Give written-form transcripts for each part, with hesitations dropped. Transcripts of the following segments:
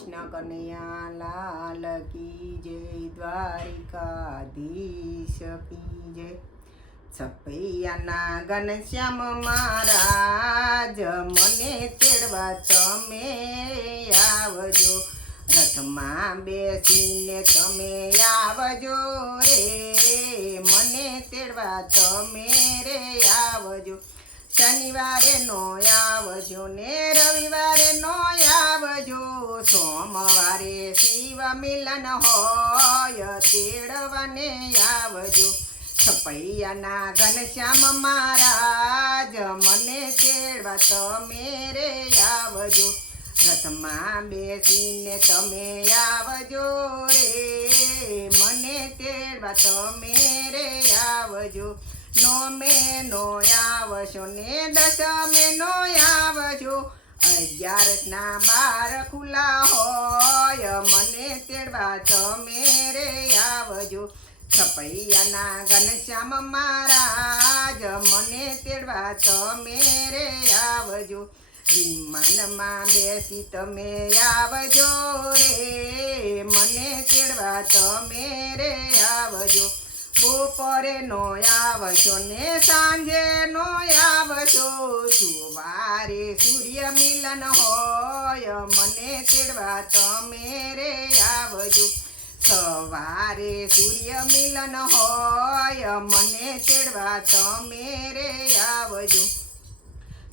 कृष्ण कन्हैया लाल की जय, द्वारिकाधीश की जय। छपैयाना घनश्याम महाराज મને તેડવા તમે આવજો, રથમાં બેસીને તમે આવજો રે, મને તેડવા તમે રે આવજો। શનિવારે નો આવજો ને રવિવારે નો આવજો, સોમવારે શિવ મિલન હોય તેડવાને આવજો। છપૈયાના ઘનશ્યામ મહારાજ મને તેડવા તમે રે આવજો, રથમાં બેસીને તમે આવજો રે, મને તેડવા તમે રે આવજો। નોમે નો આવશો ને દશમે નો આવજો, 11ના બાર ખુલ્લા હોય મને તેડવા તમે રે આવજો। છપૈયાના ઘનશ્યામ મહારાજ મને તેડવા તમે રે આવજો, વિમાનમાં બેસી તમે આવજો રે, મને તેડવા તમે રે આવજો। બપોરે નો આવશો ને સાંજે નો આવશો, સવારે સૂર્ય મિલન હોય મને તેડવા તમે રે આવજો, સવારે સૂર્ય મિલન હોય મને તેડવા તમે રે આવજો।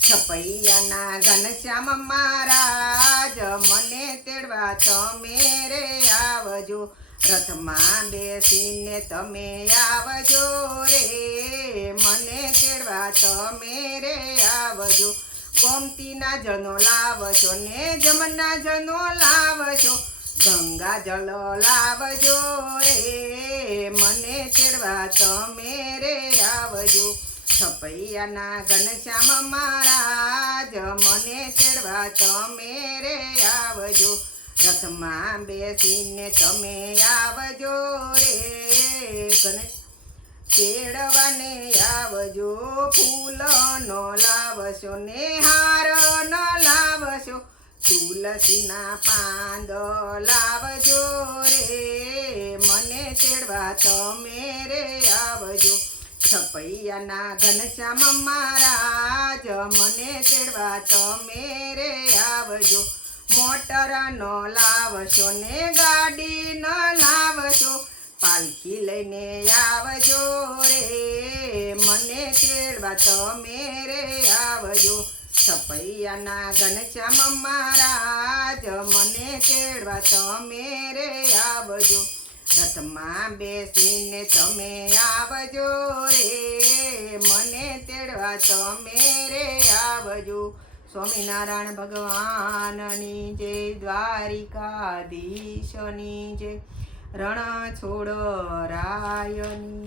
છપૈયાના ઘનશ્યામ મહારાજ મને તેડવા તમે રે આવજો, રથમાં બેસીને તમે આવજો રે, મને તેડવા તમે રે આવજો। ગોમતીના જળનો લાવશો ને જમના જળનો લાવશો, ગંગા જળ લાવજો રે, મને તેડવા તમે રે આવજો। છપૈયાના ઘનશ્યામ મહારાજ મને તેડવા તમે રે આવજો, રથમાં બેસીને તમે આવજો રે, તેડવાને આવજો। ફૂલનો લાવશો ને હાર ન લાવશો, તુલસીના પાંદ લાવજો રે, મને તેડવા તમે રે આવજો। છપૈયાના ઘનશ્યામ મહારાજ મને તેડવા તમે રે આવજો, મોટર નો લાવશો ને ગાડી ન લાવશો, પાલખી લઈને આવજો રે, મને તેડવા તમે રે આવજો। છપૈયાના ઘનશ્યામ મહારાજ મને તેડવા તમે રે આવજો, રથમાં બેસીને તમે આવજો રે, મને તેડવા તમે રે આવજો। સ્વામિનારાયણ ભગવાનની જય, દ્વારિકાધીશની જય, રણછોડ રાયની